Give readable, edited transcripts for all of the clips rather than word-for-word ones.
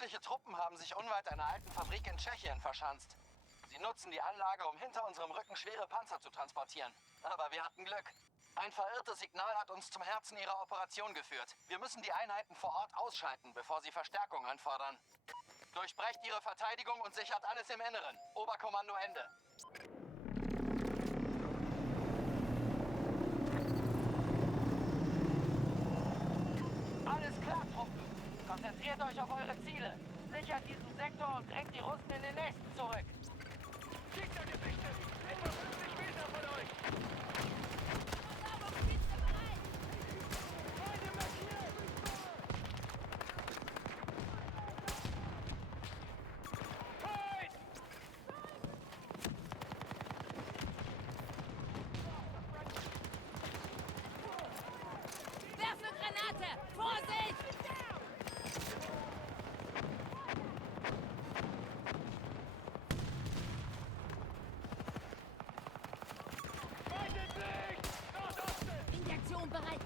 Westliche Truppen haben sich unweit einer alten Fabrik in Tschechien verschanzt. Sie nutzen die Anlage, um hinter unserem Rücken schwere Panzer zu transportieren. Aber wir hatten Glück. Ein verirrtes Signal hat uns zum Herzen ihrer Operation geführt. Wir müssen die Einheiten vor Ort ausschalten, bevor sie Verstärkung anfordern. Durchbrecht ihre Verteidigung und sichert alles im Inneren. Oberkommando Ende. Alles klar, Truppen. Konzentriert euch auf eure Ziele. Sichert diesen Sektor und drängt die Russen in den nächsten zurück. Gegnergesichte! Etwa 50 Meter von euch! Feinde markiert! Feind! Werfe Granate! Vorsicht! Feindet Licht! Nordosten! Injektion bereit!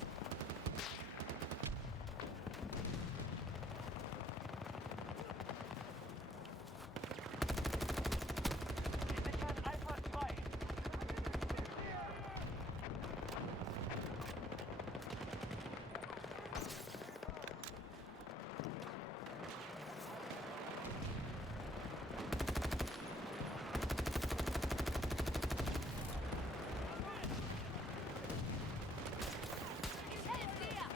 Sie sichern Alpha 2! Ich helfe dir!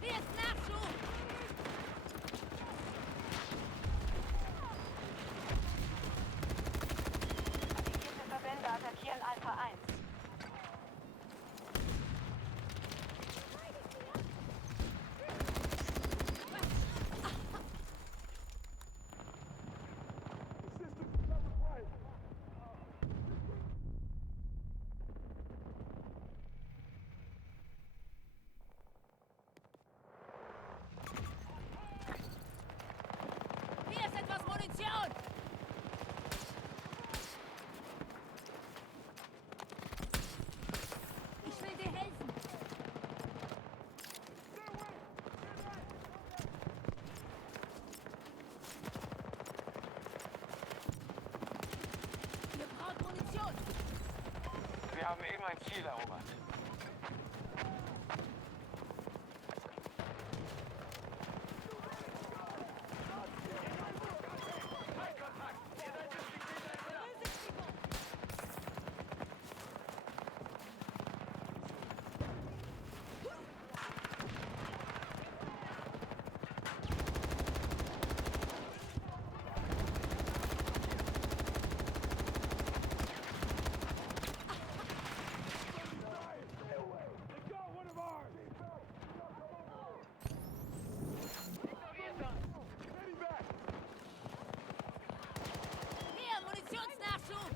Hier ist Nachschub! Alliierte Verbände attackieren Alpha 1. Hier ist etwas Munition! Ich will dir helfen! Ihr braucht Munition! Wir haben eben ein Ziel erobert. Feindkontakt! Ihr seid 50 Meter entfernt! Ignoriert das! Hier, Munitionsnachschub!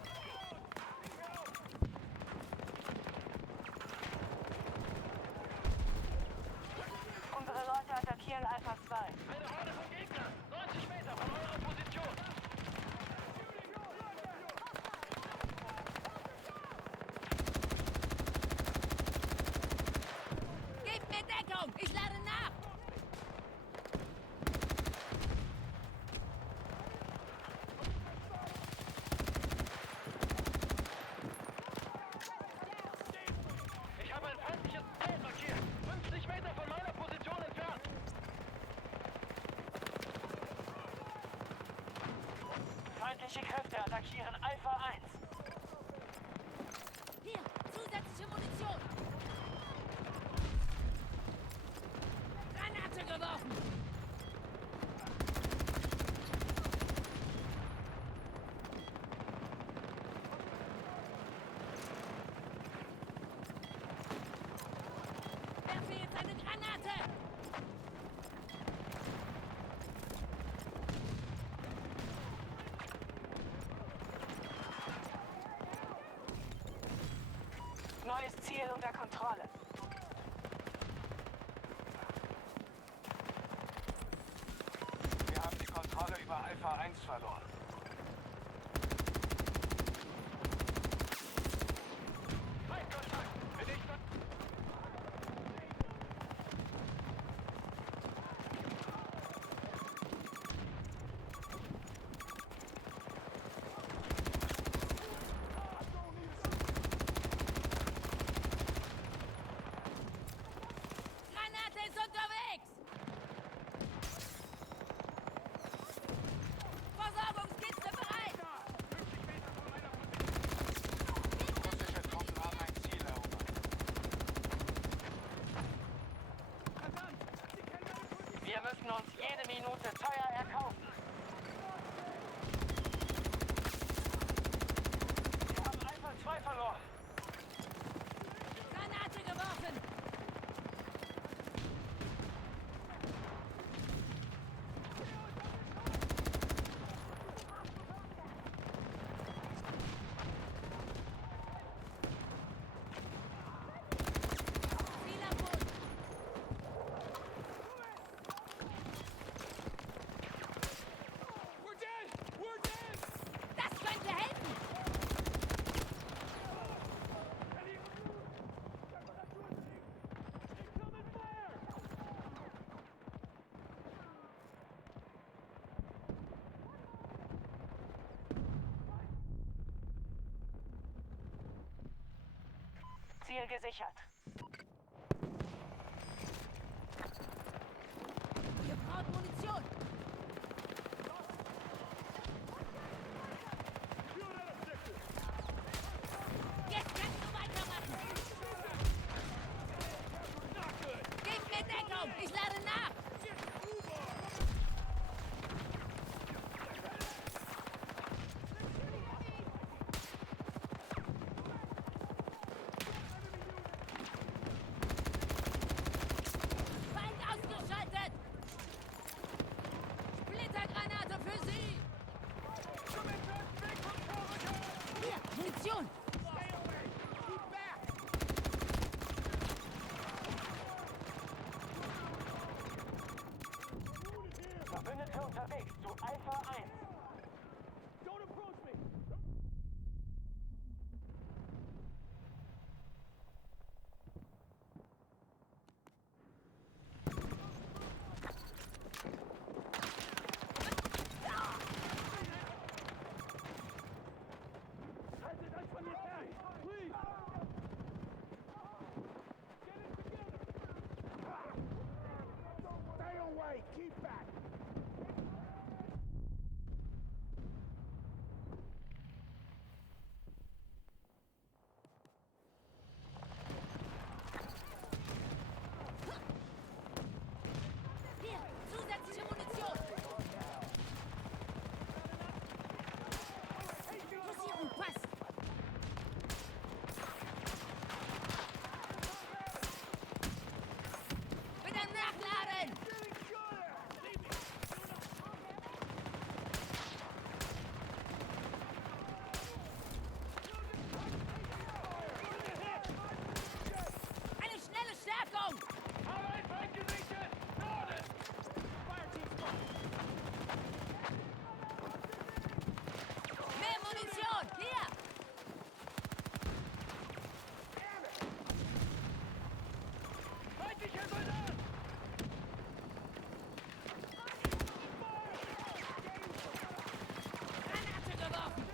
Unsere Leute attackieren Alpha 2. Eine Horde von Gegnern! 90 Meter von eurer Position! Gebt mir Deckung! Ich lade nach! Ich habe ein feindliches Ziel markiert! 50 Meter von meiner Position entfernt! Feindliche Kräfte attackieren Alpha 1. Hier, zusätzliche Munition! Granate geworfen! Werfe jetzt eine Granate! Neues Ziel unter Kontrolle. Wir haben die Kontrolle über Alpha 1 verloren. Feindkontakt! Bin ich ver... müssen uns jede Minute teuer erkaufen. Wir haben Alpha 2 verloren. Granate geworfen. Ziel am Boden. Das könnte helfen. Ziel gesichert. Ihr braucht Munition. Jetzt kannst du weitermachen. Gebt mir Deckung. Ich lade nach. Feind ausgeschaltet. Splittergranate für Sie. Hier, Munition. Verbündete unterwegs zu Alpha 1. Hier, zusätzliche Munition. Dosierung passt. Wieder nachladen. Eine schnelle Stärkung. Aber ein Feind gesichtet! Norden! Mehr Munition. Hier. Feindlicher Soldat! Granate geworfen.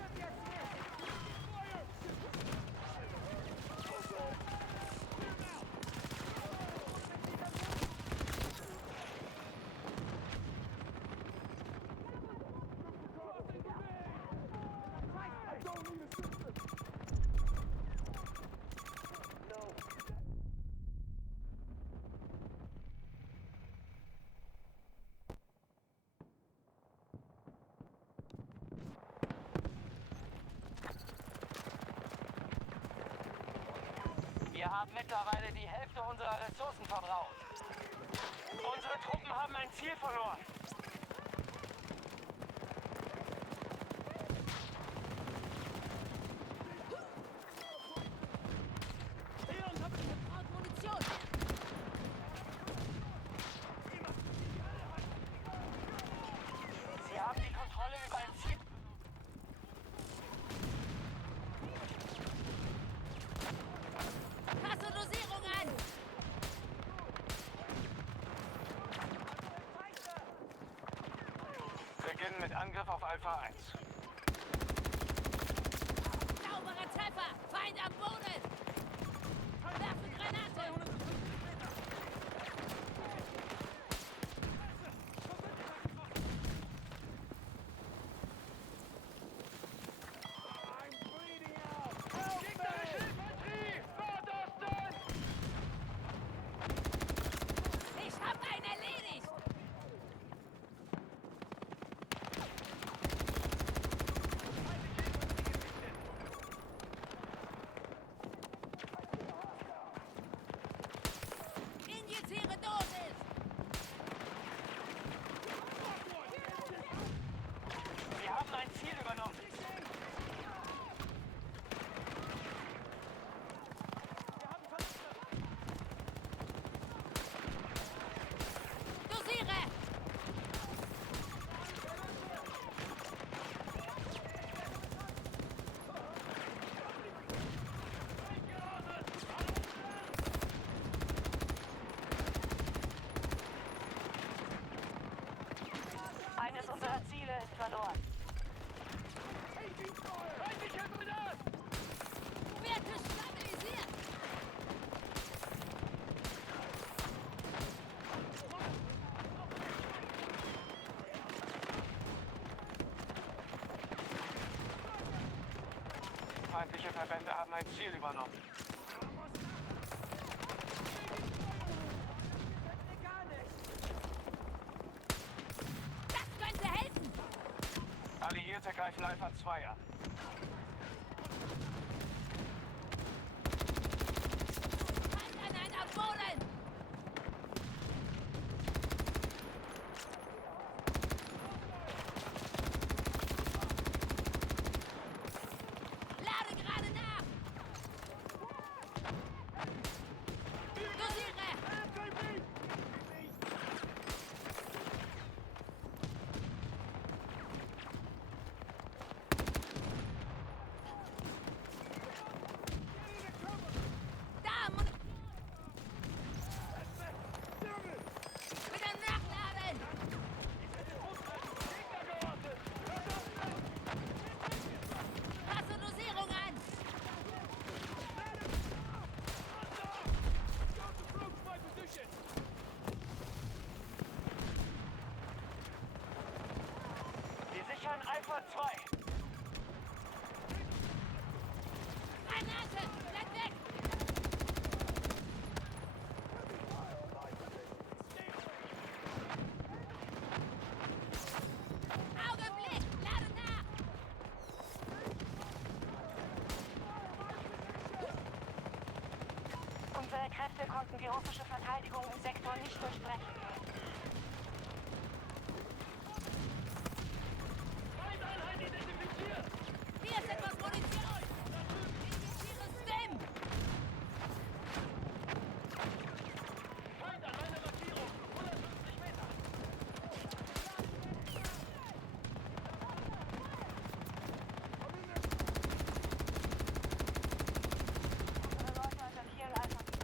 Wir haben mittlerweile die Hälfte unserer Ressourcen verbraucht. Unsere Truppen haben ein Ziel verloren. Braucht Munition. Sie haben die Kontrolle über ein Ziel. Passe Dosierung an. Beginnen mit Angriff auf Alpha 1. Sauberer Treffer. Feind am Boden. Werfe Granate. Gegnerische Infanterie! Nordosten! Ich hab einen erledigt. Infiziere Dosis! Wir haben ein Ziel übernommen. Dosiere! Eines unserer Ziele ist verloren. Feindlicher Soldat! Werte stabilisiert! Feindliche Verbände haben ein Ziel übernommen. Das könnte helfen! Alliierte greifen Alpha 2 an. Feindeinheit am Boden! Lade gerade nach! Dosiere! Da, Munition! Wieder nachladen! Passe Dosierung an! Wir sichern Alpha 2. Granate! Bleib weg! Augenblick! Lade nach! Unsere Kräfte konnten die russische Verteidigung im Sektor nicht durchbrechen. Feindeinheit identifiziert! Hier ist etwas Munition! Infiziere Stim! Feind an meiner Markierung! 150 Meter! Unsere Leute attackieren Alpha 2.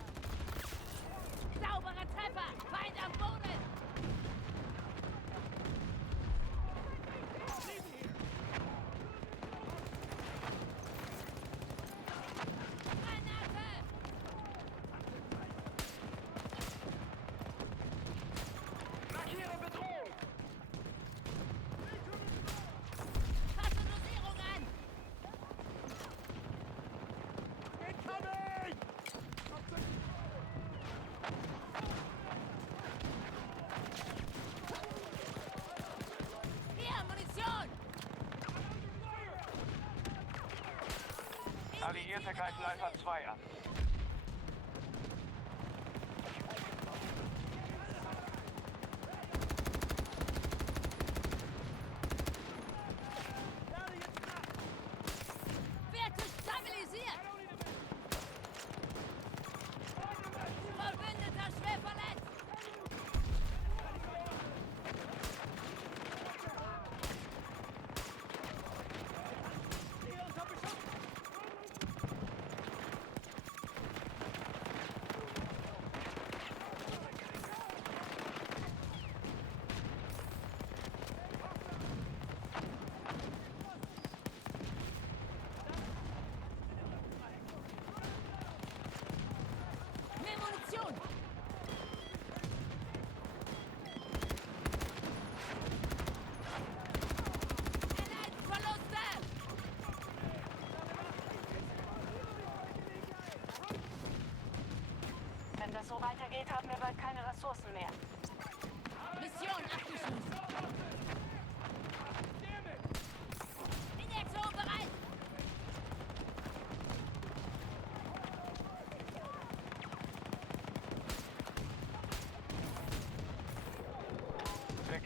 Sauberer Treffer! Feind am Boden! Granate! Markiere Bedrohung! Passe Dosierung an! Hier, Munition! Alliierte greifen Alpha 2 an. Werte stabilisiert! Verbündeter schwer verletzt! Mehr Munition! Einheitenverluste! Wenn das so weitergeht, haben wir bald keine Ressourcen mehr. Mission abgeschlossen! Injektion bereit!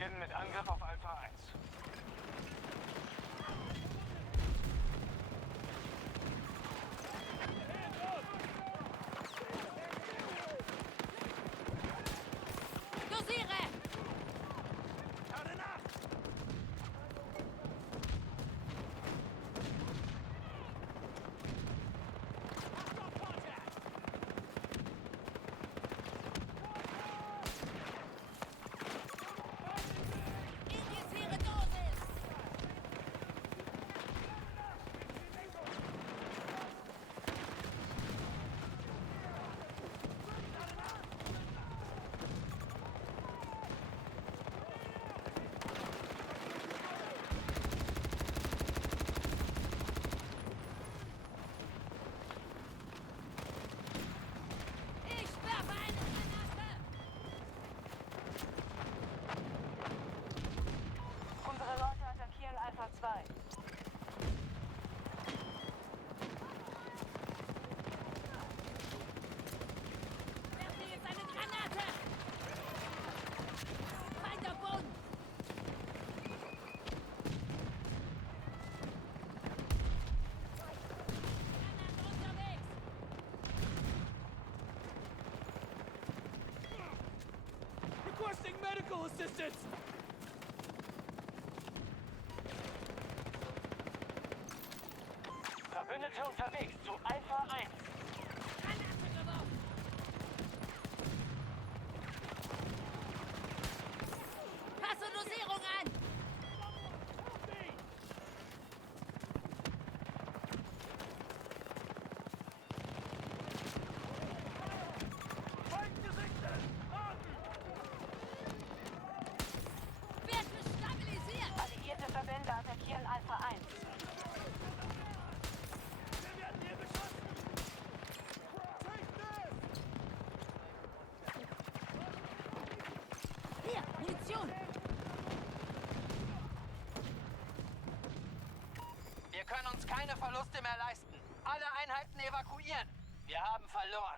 beginnen mit Angriff auf Alpha 1. Dosiere! Injiziere Dosis! Ich werfe eine Granate! Unsere Leute attackieren Alpha 2. Werfe jetzt eine Granate! Feind am Boden! Granate unterwegs! Requesting medical assistance! Verbündete unterwegs zu Alpha 1. Granate geworfen! Passe Dosierung an! Werte stabilisiert! Alliierte Verbände attackieren Alpha 1. Hier, Munition! Wir können uns keine Verluste mehr leisten. Alle Einheiten evakuieren. Wir haben verloren.